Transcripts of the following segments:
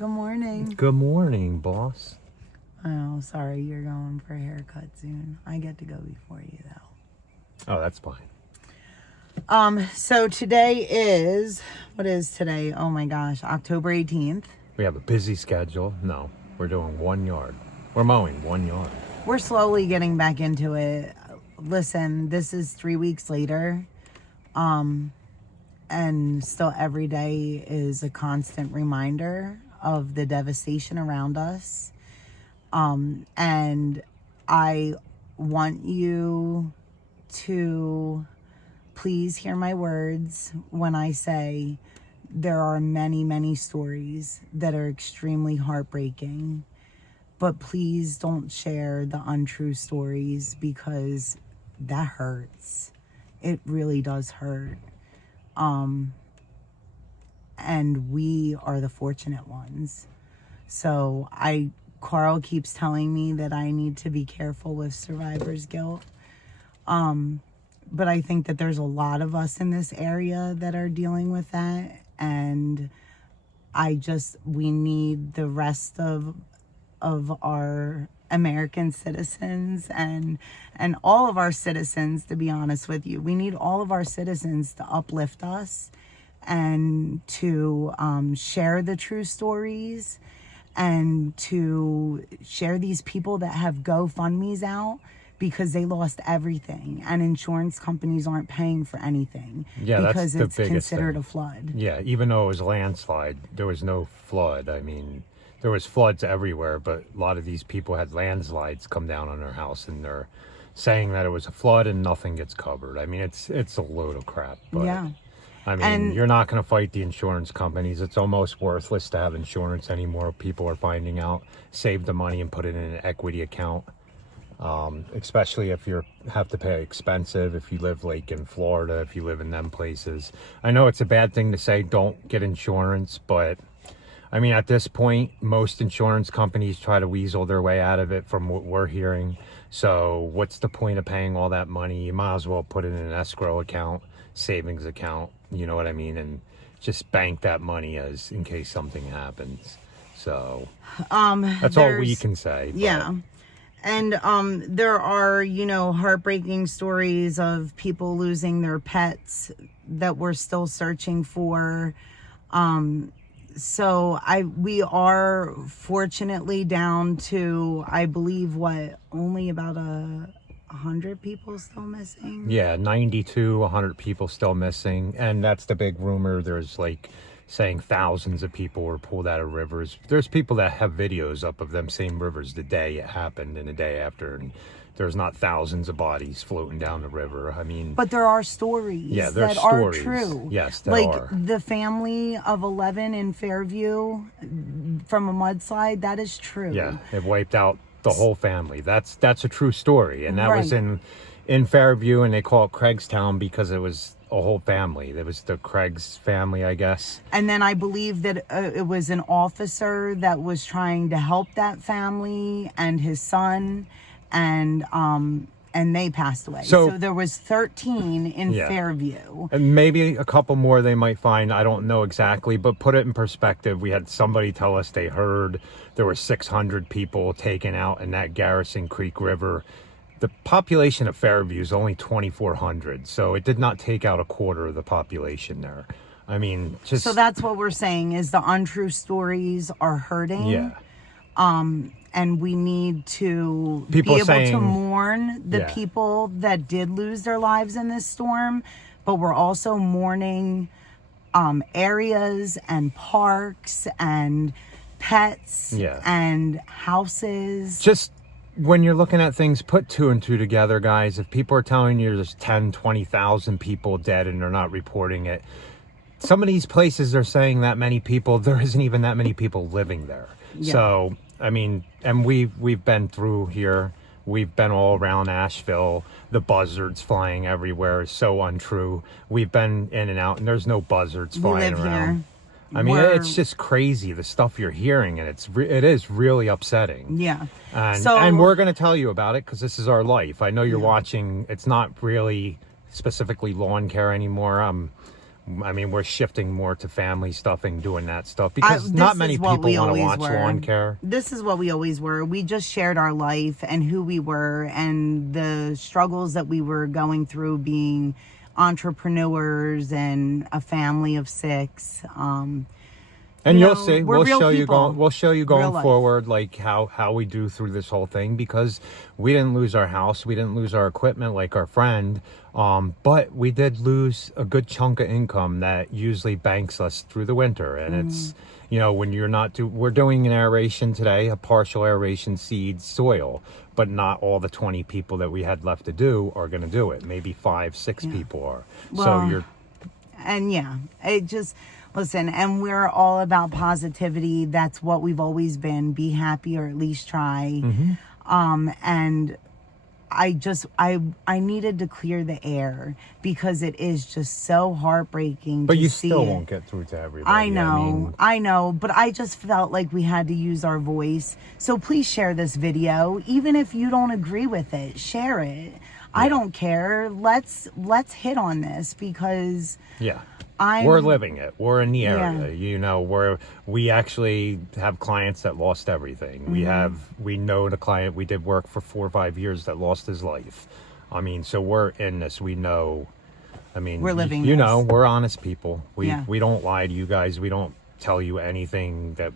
Good morning. Good morning, boss. Oh, sorry, you're going for a haircut soon. I get to go before you, though. Oh, that's fine. So today is, what is today? Oh my gosh, October 18th. We have a busy schedule. No, we're doing 1 yard. We're mowing 1 yard. We're slowly getting back into it. Listen, this is 3 weeks later. And still every day is a constant reminder of the devastation around us. And I want you to please hear my words when I say there are many, many stories that are extremely heartbreaking, but please don't share the untrue stories because that hurts. It really does hurt. And we are the fortunate ones. So Carl keeps telling me that I need to be careful with survivor's guilt. But I think that there's a lot of us in this area that are dealing with that. And we need the rest of our American citizens and all of our citizens, to be honest with you. We need all of our citizens to uplift us and to share the true stories and to share these people that have GoFundMes out because they lost everything and insurance companies aren't paying for anything because it's considered a flood. Yeah, even though it was a landslide, there was no flood. I mean, there was floods everywhere, but a lot of these people had landslides come down on their house and they're saying that it was a flood and nothing gets covered. I mean, it's a load of crap. But, yeah. I mean, you're not going to fight the insurance companies. It's almost worthless to have insurance anymore. People are finding out. Save the money and put it in an equity account. Especially if you have to pay expensive, if you live like in Florida, if you live in them places. I know it's a bad thing to say, don't get insurance, but I mean, at this point, most insurance companies try to weasel their way out of it from what we're hearing. So what's the point of paying all that money? You might as well put it in an escrow account, savings account, you know what I mean? And just bank that money as in case something happens. So that's all we can say. Yeah. And there are, heartbreaking stories of people losing their pets that we're still searching for. So we are fortunately down to, I believe, only about 100 people still missing? Yeah, 100 people still missing. And that's the big rumor. There's saying thousands of people were pulled out of rivers. There's people that have videos up of them same rivers the day it happened and the day after, and there's not thousands of bodies floating down the river. I mean, but there are stories that are true. Yes, there are. The family of 11 in Fairview from a mudslide, that is true. Yeah, it wiped out the whole family. That's a true story, and that was in Fairview, and they call it Craigstown because it was a whole family. There was the Craig's family, I guess. And then I believe that it was an officer that was trying to help that family and his son, and they passed away. So there was 13 in Fairview. And maybe a couple more they might find. I don't know exactly, but put it in perspective. We had somebody tell us they heard there were 600 people taken out in that Garrison Creek River. The population of Fairview is only 2,400, so it did not take out a quarter of the population there. I mean, so that's what we're saying is the untrue stories are hurting. Yeah. And we need to be able to mourn the people that did lose their lives in this storm, but we're also mourning areas and parks and pets and houses. Just when you're looking at things, put 2 and 2 together, guys. If people are telling you there's 10, 20,000 people dead and they're not reporting it, some of these places are saying that many people, there isn't even that many people living there. Yeah. So, I mean, and we've been through here. We've been all around Asheville. The buzzards flying everywhere is so untrue. We've been in and out, and there's no buzzards flying around. Here. I mean, it's just crazy, the stuff you're hearing, and it is really upsetting. Yeah. And we're going to tell you about it because this is our life. I know you're watching. It's not really specifically lawn care anymore. I mean, we're shifting more to family stuffing, doing that stuff, because This not many is what people we want to always watch were. lawn care. This is what we always were. We just shared our life and who we were and the struggles that we were going through being entrepreneurs and a family of 6. And You you'll know, see, we're we'll real show you people. going, Real going life. forward, like how we do through this whole thing, because we didn't lose our house, we didn't lose our equipment like our friend, but we did lose a good chunk of income that usually banks us through the winter. And it's, you know, when you're not we're doing an aeration today, a partial aeration seed soil, but not all the 20 people that we had left to do are going to do it. Maybe 5, 6 people are. Well, so you're, and yeah, it just, listen, and we're all about positivity. That's what we've always been. Be happy, or at least try. And I needed to clear the air because it is just so heartbreaking. but to you see still it. won't get through to everybody. I mean, know, but I just felt like we had to use our voice. So please share this video, even if you don't agree with it, share it. I don't care. Let's hit on this because yeah. We're living it. We're in the area. Yeah. You know, we actually have clients that lost everything. We know the client we did work for 4 or 5 years that lost his life. I mean, so we're in this. We know. I mean, We're living you this. know, we're honest people. We don't lie to you guys. We don't tell you anything that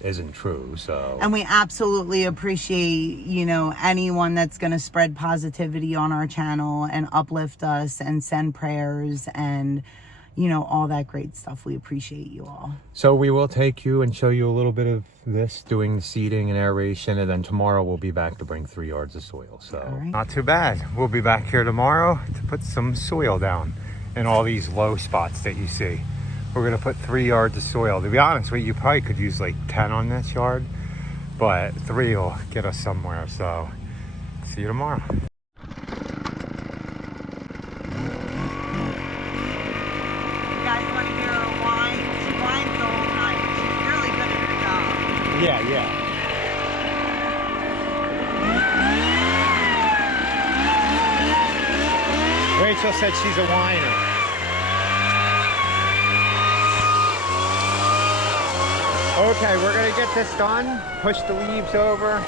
isn't true. So, and we absolutely appreciate, you know, anyone that's going to spread positivity on our channel and uplift us and send prayers and, you know, all that great stuff. We appreciate you all. So we will take you and show you a little bit of this, doing the seeding and aeration, and then tomorrow we'll be back to bring 3 yards of soil. So right. Not too bad. We'll be back here tomorrow to put some soil down in all these low spots that you see. We're gonna put 3 yards of soil. To be honest with you, probably could use like 10 on this yard, but 3 will get us somewhere. So see you tomorrow. Yeah. Rachel said she's a whiner. Okay, we're gonna get this done. Push the leaves over.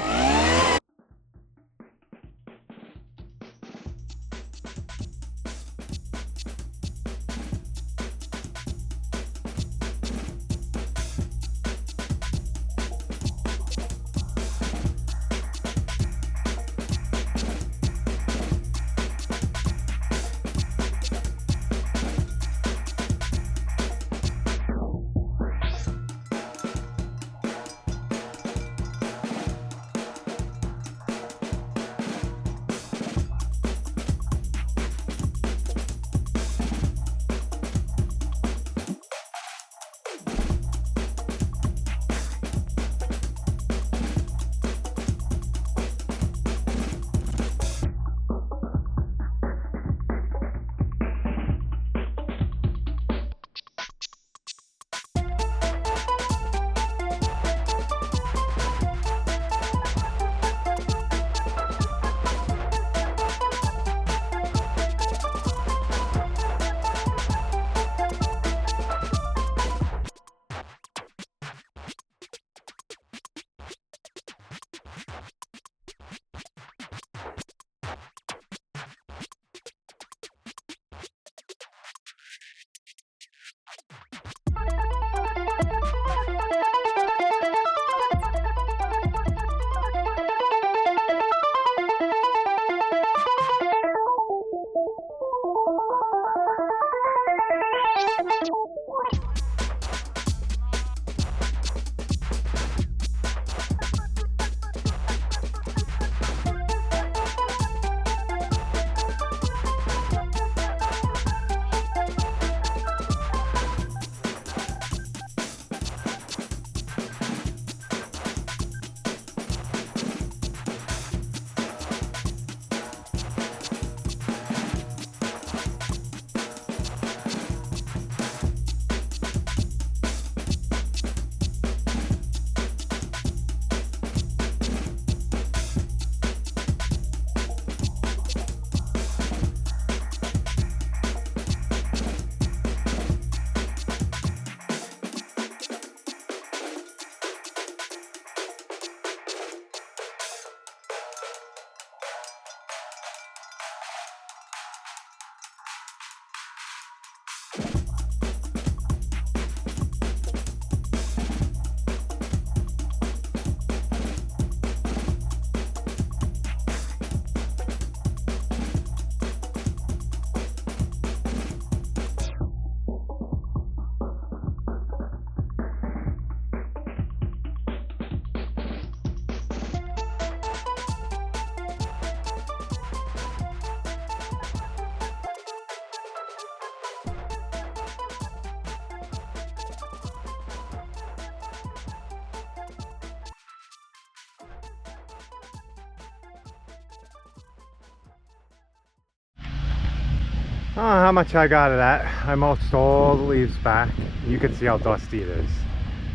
how much I got of that. I mulched all the leaves back. You can see how dusty it is.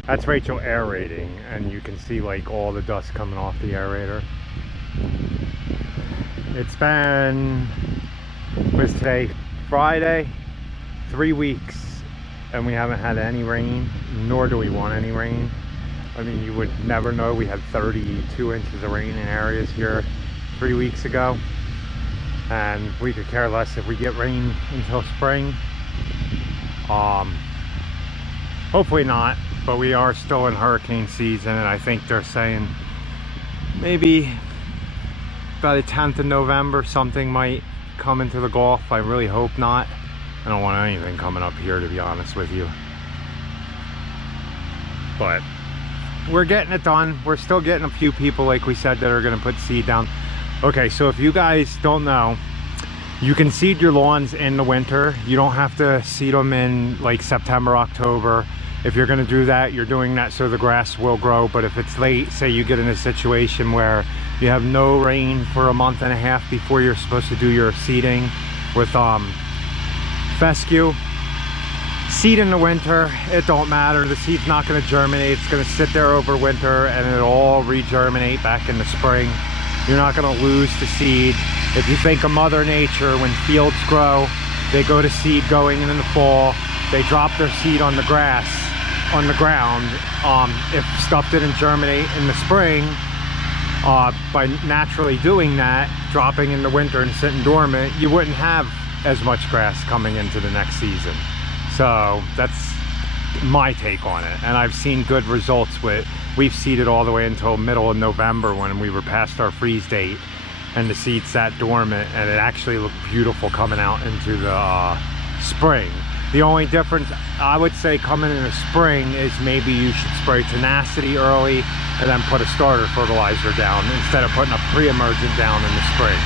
That's Rachel aerating, and you can see like all the dust coming off the aerator. It's been, what is today? Friday? 3 weeks, and we haven't had any rain, nor do we want any rain. I mean, you would never know. We had 32 inches of rain in areas here 3 weeks ago, and we could care less if we get rain until spring. Hopefully not, but we are still in hurricane season, and I think they're saying maybe by the 10th of November something might come into the Gulf. I really hope not. I don't want anything coming up here, to be honest with you. But we're getting it done. We're still getting a few people, like we said, that are going to put seed down. Okay, so if you guys don't know, you can seed your lawns in the winter. You don't have to seed them in like September, October. If you're going to do that, you're doing that so the grass will grow. But if it's late, say you get in a situation where you have no rain for a month and a half before you're supposed to do your seeding with fescue, seed in the winter, it don't matter. The seed's not going to germinate. It's going to sit there over winter, and it'll all re-germinate back in the spring. You're not going to lose the seed. If you think of Mother Nature, when fields grow, they go to seed going in the fall. They drop their seed on the grass, on the ground. If stuff didn't germinate in the spring, by naturally doing that, dropping in the winter and sitting dormant, you wouldn't have as much grass coming into the next season. So that's my take on it, and I've seen good results with. We've seeded all the way until middle of November when we were past our freeze date, and the seed sat dormant, and it actually looked beautiful coming out into the spring. The only difference I would say coming in the spring is maybe you should spray tenacity early and then put a starter fertilizer down instead of putting a pre-emergent down in the spring.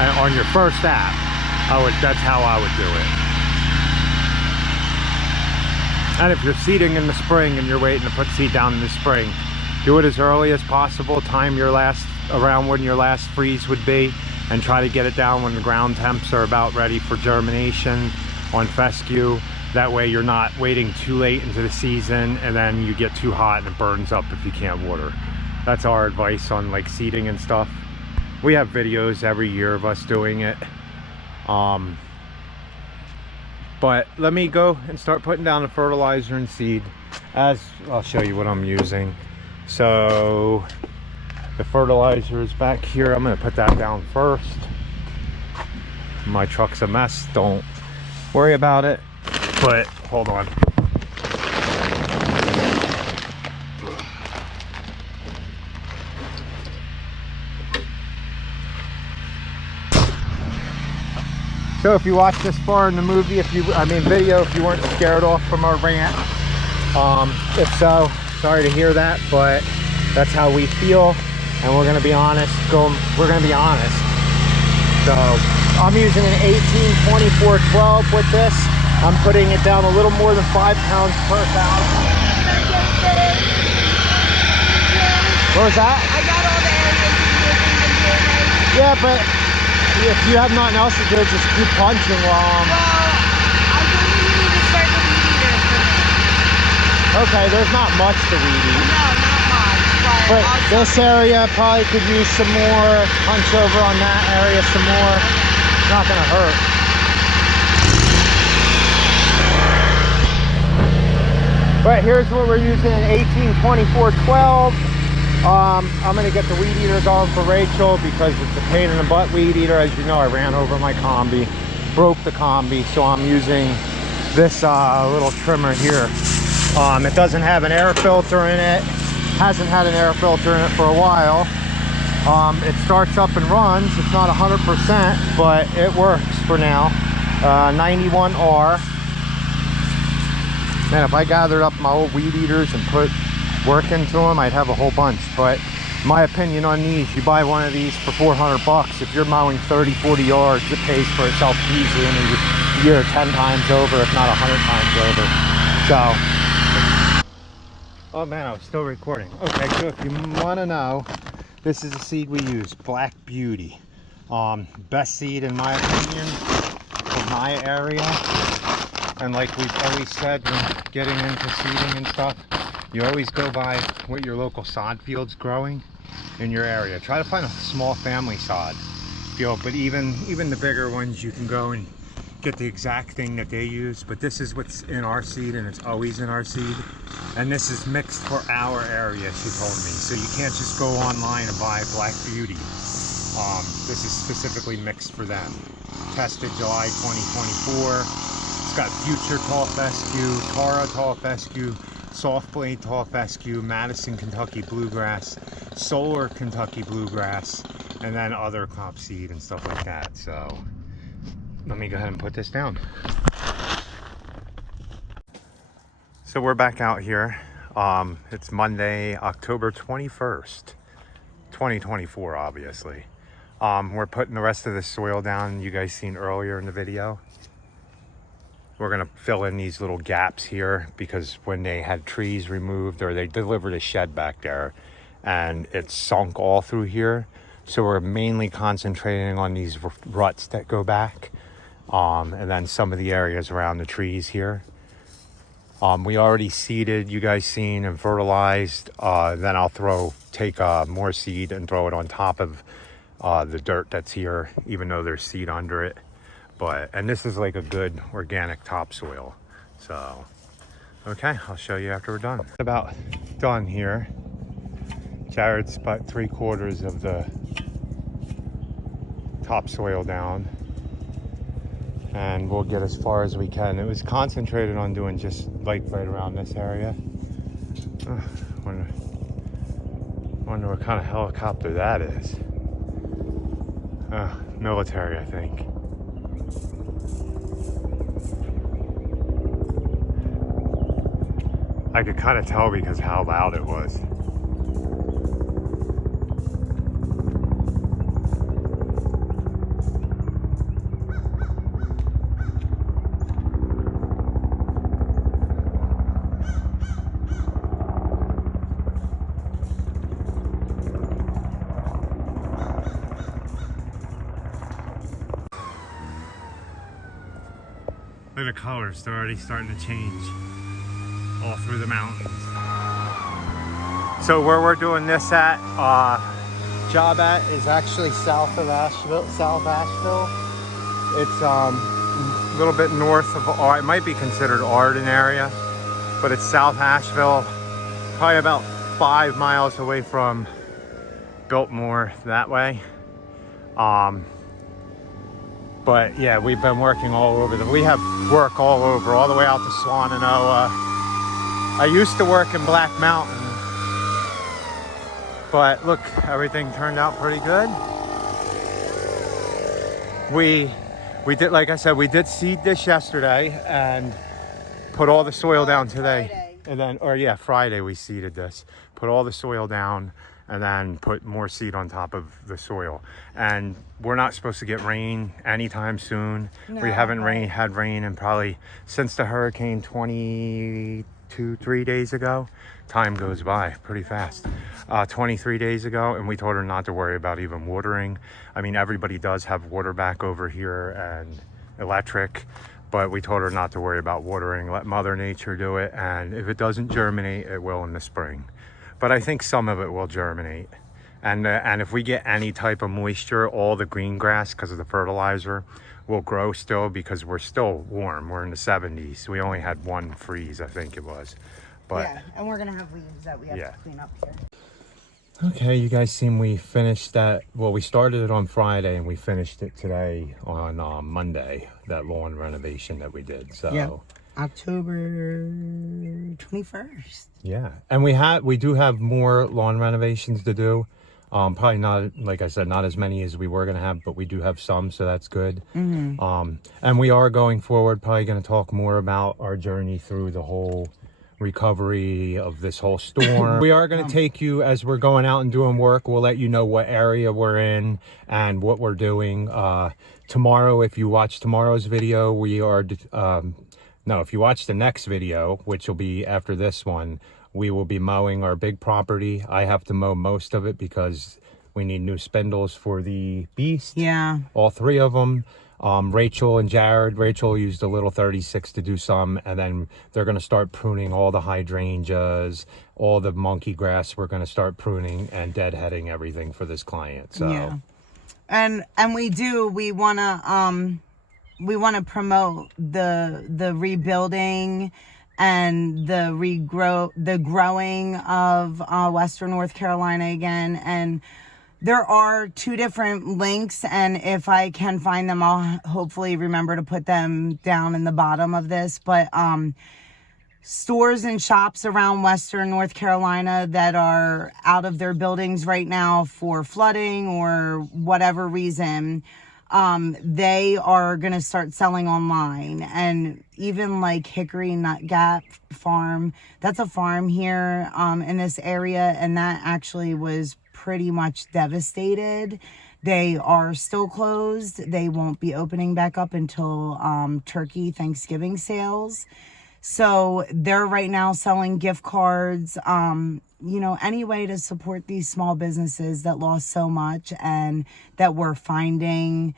And on your first app, that's how I would do it. And if you're seeding in the spring and you're waiting to put seed down in the spring, do it as early as possible. Time your last, around when your last freeze would be, and try to get it down when the ground temps are about ready for germination on fescue. That way you're not waiting too late into the season and then you get too hot and it burns up if you can't water. That's our advice on like seeding and stuff. We have videos every year of us doing it. But let me go and start putting down the fertilizer and seed. As I'll show you what I'm using. So the fertilizer is back here. I'm going to put that down first. My truck's a mess, don't worry about it. But hold on. So if you watch this far in the movie, video, if you weren't scared off from our rant, if so, sorry to hear that, but that's how we feel, and we're gonna be honest. We're gonna be honest. So I'm using an 18-24-12 with this. I'm putting it down a little more than 5 pounds per thousand. What was that? I got all the areas you yeah, but if you have nothing else to do, just keep punching while Well, I think you need to start the weed eater for me. Okay, there's not much to weed eat. No, not much. But this area probably could use some more. Punch over on that area some more. It's not gonna hurt. But here's what we're using, an 18-24-12. I'm gonna get the weed eater going for Rachel because it's a pain in the butt weed eater. As you know, I ran over my combi, broke the combi, so I'm using this little trimmer here. It doesn't have an air filter in it. Hasn't had an air filter in it for a while. It starts up and runs. It's not 100%, but it works for now. 91R. Man, if I gathered up my old weed eaters and put work into them, I'd have a whole bunch. But my opinion on these, you buy one of these for 400 bucks. If you're mowing 30-40 yards, it pays for itself easily in a year 10 times over, if not 100 times over. So, oh man, I was still recording. Okay, so if you want to know, this is a seed we use, Black Beauty. Best seed in my opinion for high area, and like we've always said when getting into seeding and stuff, you always go by what your local sod field's growing in your area. Try to find a small family sod field, but even the bigger ones, you can go and get the exact thing that they use. But this is what's in our seed, and it's always in our seed. And this is mixed for our area, she told me. So you can't just go online and buy Black Beauty. This is specifically mixed for them. Tested July 2024. It's got Future Tall Fescue, Tara Tall Fescue, Soft Blade Tall Fescue, Madison Kentucky Bluegrass, Solar Kentucky Bluegrass, and then other crop seed and stuff like that. So let me go ahead and put this down. So we're back out here. It's Monday, October 21st, 2024, obviously. We're putting the rest of the soil down you guys seen earlier in the video. We're gonna fill in these little gaps here because when they had trees removed, or they delivered a shed back there and it's sunk all through here. So we're mainly concentrating on these ruts that go back, and then some of the areas around the trees here. We already seeded, you guys seen, and fertilized. Then I'll take more seed and throw it on top of the dirt that's here, even though there's seed under it. And this is like a good organic topsoil. So, okay, I'll show you after we're done. About done here. Jared's about 3/4 of the topsoil down, and we'll get as far as we can. It was concentrated on doing just like right around this area. Wonder what kind of helicopter that is. Military, I think. I could kind of tell because how loud it was. Look at the colors, they're already starting to change all through the mountains. So where we're doing this job at is actually south of Asheville. It's a little bit north of, it might be considered Arden area, but it's South Asheville, probably about 5 miles away from Biltmore that way. But yeah, we've been working all over. We have work all over, all the way out to Swannanoa. I used to work in Black Mountain, but look, everything turned out pretty good. We did, like I said, we did seed this yesterday and put all the soil down today. Friday. And then, Friday we seeded this, put all the soil down, and then put more seed on top of the soil. And we're not supposed to get rain anytime soon. No, we haven't right. had rain in probably since the hurricane 3 days ago. Time goes by pretty fast. 23 days ago, and we told her not to worry about even watering. I mean, everybody does have water back over here and electric, but we told her not to worry about watering, let Mother Nature do it, and if it doesn't germinate, it will in the spring. But I think some of it will germinate. And if we get any type of moisture, all the green grass, because of the fertilizer, will grow still, because we're still warm. We're in the 70s. We only had one freeze, I think it was. But Yeah, and we're gonna have leaves that we have to clean up here. okay, you guys seen we finished that. Well, we started it on Friday and we finished it today on Monday, that lawn renovation that we did. So Yep. October 21st. yeah, and we do have more lawn renovations to do. Probably not, like I said, not as many as we were gonna have, but we do have some, so that's good. And we are going forward, probably gonna talk more about our journey through the whole recovery of this whole storm. We are going to take you as we're going out and doing work. We'll let you know what area we're in and what we're doing. Tomorrow, if you watch tomorrow's video, if you watch the next video, which will be after this one, we will be mowing our big property. I have to mow most of it because we need new spindles for the beast. Yeah. All 3 of them. Rachel and Jared. Rachel used a little 36 to do some, and then they're going to start pruning all the hydrangeas, all the monkey grass. We're going to start pruning and deadheading everything for this client. So Yeah. And we want to promote the rebuilding and the growing of Western North Carolina again. And there are 2 different links, and if I can find them, I'll hopefully remember to put them down in the bottom of this. But stores and shops around Western North Carolina that are out of their buildings right now for flooding or whatever reason, they are going to start selling online. And even like Hickory Nut Gap Farm, that's a farm here in this area, and that actually was pretty much devastated. They are still closed. They won't be opening back up until Turkey Thanksgiving sales. So they're right now selling gift cards, any way to support these small businesses that lost so much and that we're finding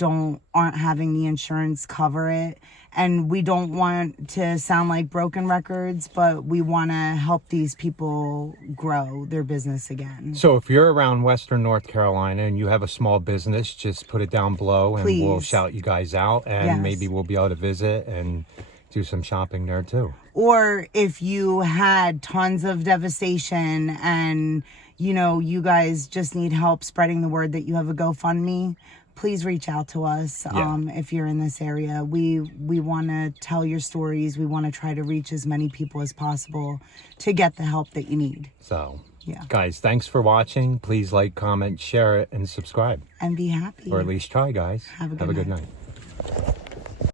aren't having the insurance cover it. And we don't want to sound like broken records, but we want to help these people grow their business again. So if you're around Western North Carolina and you have a small business, just put it down below and we'll shout you guys out, and maybe we'll be able to visit and do some shopping there too. Or if you had tons of devastation and, you guys just need help spreading the word that you have a GoFundMe, please reach out to us. If you're in this area. We want to tell your stories. We want to try to reach as many people as possible to get the help that you need. So, yeah, guys, thanks for watching. Please like, comment, share it, and subscribe. And be happy. Or at least try, guys. Have a good night.